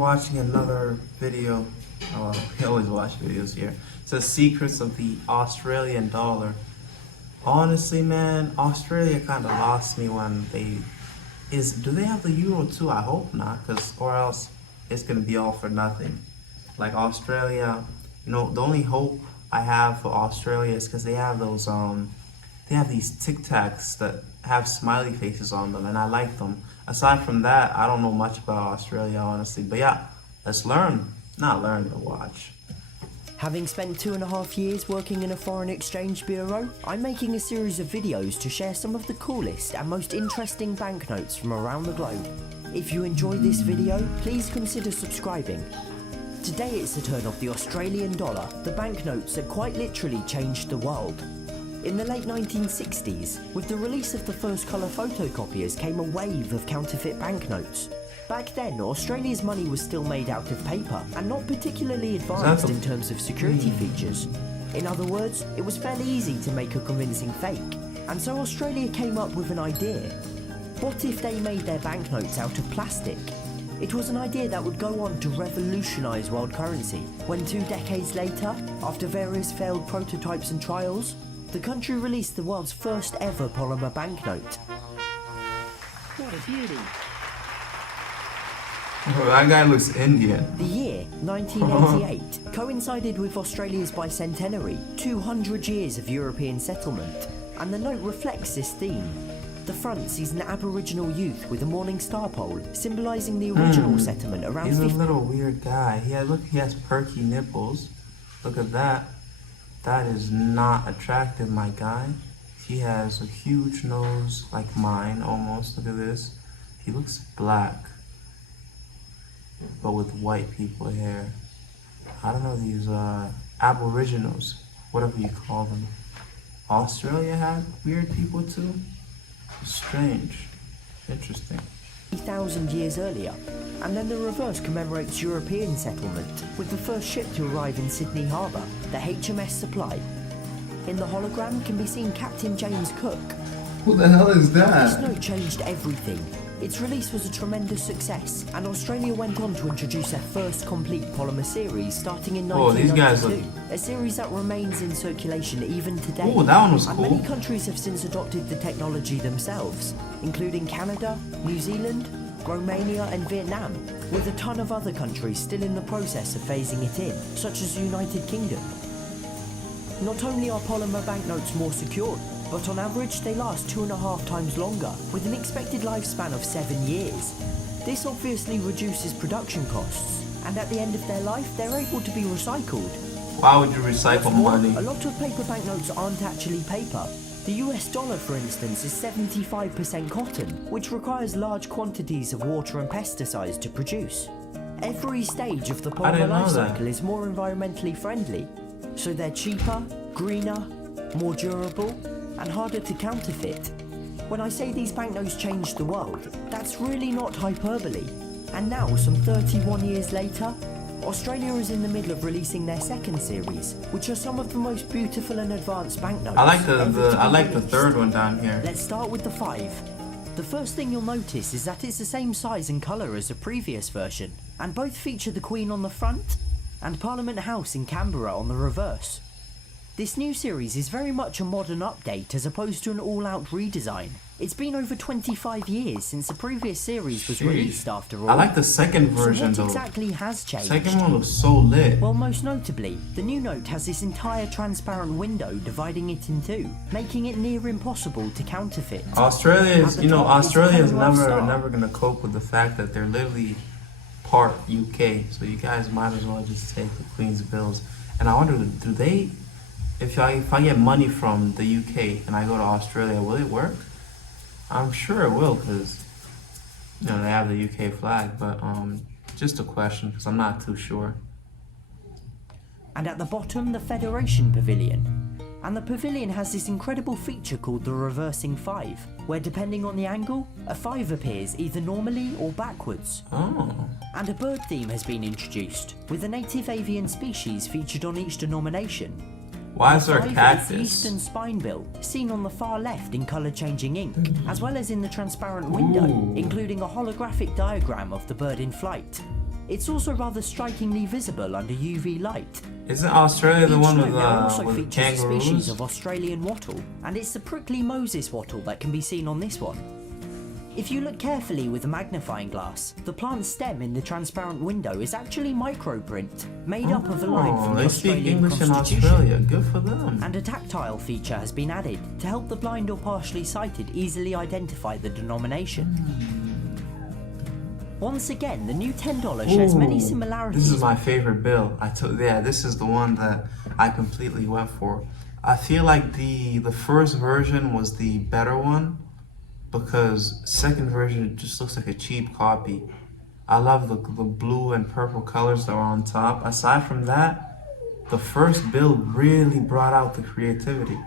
watching another video. Oh, we always watch videos here. It says Secrets of the Australian Dollar. Honestly, man, Australia kind of lost me when do they have the euro too? I hope not, or else it's gonna be all for nothing. Like Australia, the only hope I have for Australia is because they have those they have these Tic Tacs that have smiley faces on them, and I like them. Aside from that, I don't know much about Australia, honestly. But yeah, let's learn. Not learn, but watch. Having spent 2.5 years working in a foreign exchange bureau, I'm making a series of videos to share some of the coolest and most interesting banknotes from around the globe. If you enjoyed this video, please consider subscribing. Today it's the turn of the Australian dollar, the banknotes that quite literally changed the world. In the late 1960s, with the release of the first colour photocopiers came a wave of counterfeit banknotes. Back then, Australia's money was still made out of paper and not particularly advanced in terms of security features. In other words, it was fairly easy to make a convincing fake. And so Australia came up with an idea. What if they made their banknotes out of plastic? It was an idea that would go on to revolutionise world currency, when 2 decades later, after various failed prototypes and trials, the country released the world's first ever polymer banknote. What a beauty! Oh, that guy looks Indian. The year, 1988, coincided with Australia's bicentenary, 200 years of European settlement, and the note reflects this theme. The front sees an Aboriginal youth with a morning star pole, symbolising the original settlement around. He's a little weird guy. Look, he has perky nipples. Look at that. That is not attractive, my guy. He has a huge nose, like mine, almost. Look at this. He looks black, but with white people hair. I don't know, these Aboriginals, whatever you call them. Australia had weird people too? Strange. Interesting. 3,000 years earlier, and then the reverse commemorates European settlement, with the first ship to arrive in Sydney Harbour, the HMS Supply. In the hologram can be seen Captain James Cook. Who the hell is This that? note changed everything. Its release was a tremendous success, and Australia went on to introduce their first complete polymer series starting in 1992, a series that remains in circulation even today. Oh, that one was and cool. many countries have since adopted the technology themselves, including Canada, New Zealand, Romania and Vietnam, with a ton of other countries still in the process of phasing it in, such as the United Kingdom. Not only are polymer banknotes more secure, but on average they last 2.5 times longer, with an expected lifespan of 7 years. This obviously reduces production costs, and at the end of their life they're able to be recycled. Why would you recycle money? A lot of paper banknotes aren't actually paper. The US dollar, for instance, is 75% cotton, which requires large quantities of water and pesticides to produce. Every stage of the polymer life cycle is more environmentally friendly, so they're cheaper, greener, more durable, and harder to counterfeit. When I say these banknotes changed the world, that's really not hyperbole. And now, some 31 years later, Australia is in the middle of releasing their second series, which are some of the most beautiful and advanced banknotes. I like the third one down here. Let's start with the 5. The first thing you'll notice is that it's the same size and colour as the previous version, and both feature the Queen on the front and Parliament House in Canberra on the reverse. This new series is very much a modern update as opposed to an all-out redesign. It's been over 25 years since the previous series was released after all. I like the second version so what though. exactly has changed? Second one looks so lit. Well, most notably, the new note has this entire transparent window dividing it in two, making it near impossible to counterfeit. Australia is never gonna cope with the fact that they're literally part UK. So you guys might as well just take the Queen's bills. And I wonder, do they? If I get money from the UK and I go to Australia, will it work? I'm sure it will, because they have the UK flag, but just a question, because I'm not too sure. And at the bottom, the Federation Pavilion. And the pavilion has this incredible feature called the reversing 5, where depending on the angle, a 5 appears either normally or backwards. Oh. And a bird theme has been introduced, with a native avian species featured on each denomination. Why is there a cactus? The eastern spinebill, seen on the far left in colour-changing ink, as well as in the transparent window, including a holographic diagram of the bird in flight. It's also rather strikingly visible under UV light. Isn't Australia the Each one note now also with features a species kangaroos? of Australian wattle, and it's the prickly Moses wattle that can be seen on this one. If you look carefully with a magnifying glass, the plant stem in the transparent window is actually microprint, made up of a line from the They speak Australian English in Constitution. Australia. Good for them. And a tactile feature has been added to help the blind or partially sighted easily identify the denomination. Once again, the new $10 shares many similarities. This is my favorite bill. This is the one that I completely went for. I feel like the first version was the better one, because second version just looks like a cheap copy. I love the blue and purple colors that are on top. Aside from that, the first bill really brought out the creativity.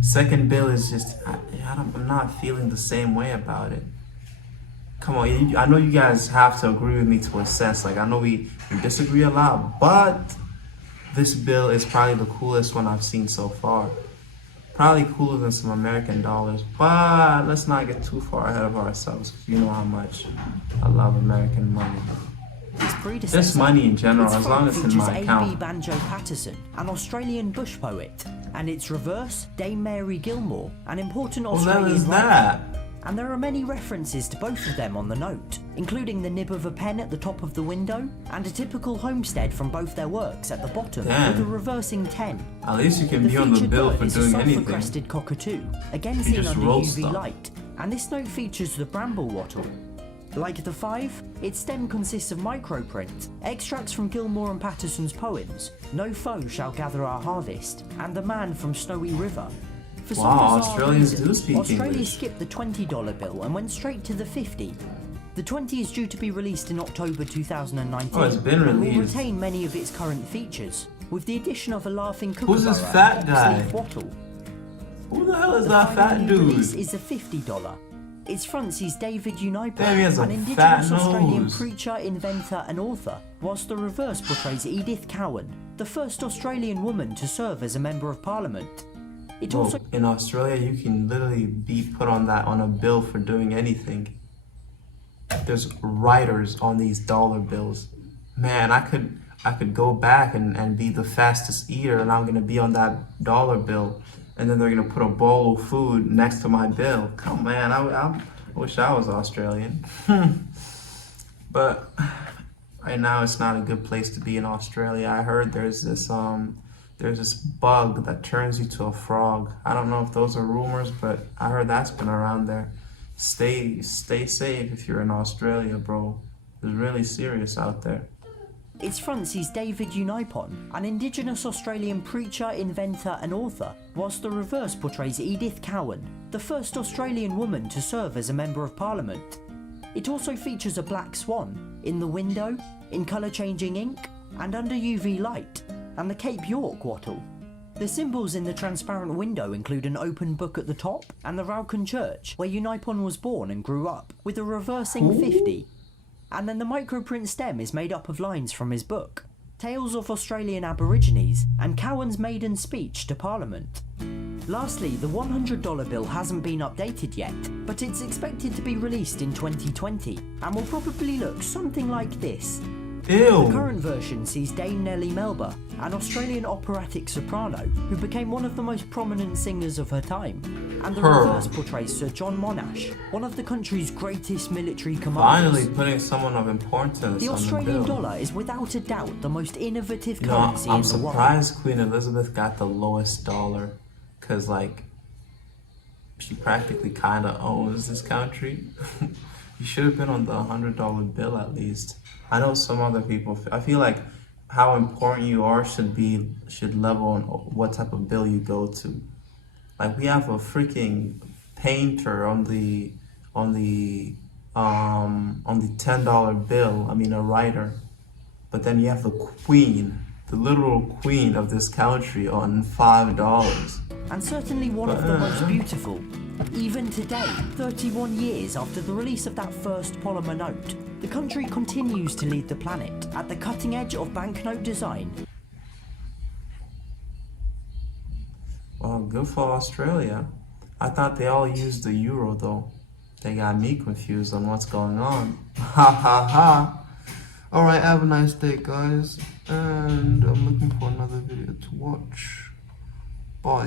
Second bill is just, I'm not feeling the same way about it. Come on, I know you guys have to agree with me to a sense. Like, I know we disagree a lot, but this bill is probably the coolest one I've seen so far. Probably cooler than some American dollars, but let's not get too far ahead of ourselves. You know how much I love American money. Just money in general, as long as it's in my account. A.B. Banjo Patterson, an Australian bush poet, and its reverse, Dame Mary Gilmore, an important Australian writer. And there are many references to both of them on the note, including the nib of a pen at the top of the window, and a typical homestead from both their works at the bottom, with a reversing 10. At least you can be on the bill for doing anything. The crested cockatoo, again seen under UV light, and this note features the bramble wattle. Like the 5, its stem consists of microprint, extracts from Gilmore and Patterson's poems, No Foe Shall Gather Our Harvest, and The Man from Snowy River. For some Australians reason, do speak Australia English. skipped the $20 bill and went straight to the 50. The 20 is due to be released in October 2019. Oh, it's been released. And will retain many of its current features, with the addition of a laughing kookaburra. Who's this fat and guy? fox-leaf wattle. Who the hell is that fat The dude? release is a $50. Its front sees David Unipo, Damn, he has an a indigenous fat Australian nose. preacher, inventor and author, whilst the reverse portrays Edith Cowan, the first Australian woman to serve as a Member of Parliament. It also in Australia, you can literally be put on a bill for doing anything. There's writers on these dollar bills. Man, I could go back and be the fastest eater, and I'm gonna be on that dollar bill, and then they're gonna put a bowl of food next to my bill. Come on, man, I wish I was Australian. But right now, it's not a good place to be in Australia. I heard there's this bug that turns you to a frog. I don't know if those are rumors, but I heard that's been around there. Stay safe if you're in Australia, bro. It's really serious out there. Its front sees David Unipo, an indigenous Australian preacher, inventor and author, whilst the reverse portrays Edith Cowan, the first Australian woman to serve as a Member of Parliament. It also features a black swan, in the window, in colour-changing ink, and under UV light, and the Cape York wattle. The symbols in the transparent window include an open book at the top, and the Raucan Church, where Unipo was born and grew up, with a reversing 50. And then the microprint stem is made up of lines from his book, Tales of Australian Aborigines, and Cowan's maiden speech to Parliament. Lastly, the $100 bill hasn't been updated yet, but it's expected to be released in 2020, and will probably look something like this. Ew. The current version sees Dame Nellie Melba, an Australian operatic soprano who became one of the most prominent singers of her time, and the reverse portrays Sir John Monash, one of the country's greatest military commanders. Finally putting someone of importance The on the Australian bill. dollar is without a doubt the most innovative You know, currency I'm in the world. surprised Queen Elizabeth got the lowest dollar, because like she practically kind of owns this country. You should have been on the $100 bill at least. I know some other people, I feel like how important you are should level on what type of bill you go to. Like, we have a freaking painter on the $10 bill, I mean a writer. But then you have the queen, the literal queen of this country on $5. And certainly one of the most beautiful. Even today, 31 years after the release of that first polymer note, the country continues to lead the planet at the cutting edge of banknote design. Well, good for Australia. I thought they all used the euro though. They got me confused on what's going on. Ha ha ha. Alright, have a nice day, guys, and I'm looking for another video to watch. Bye.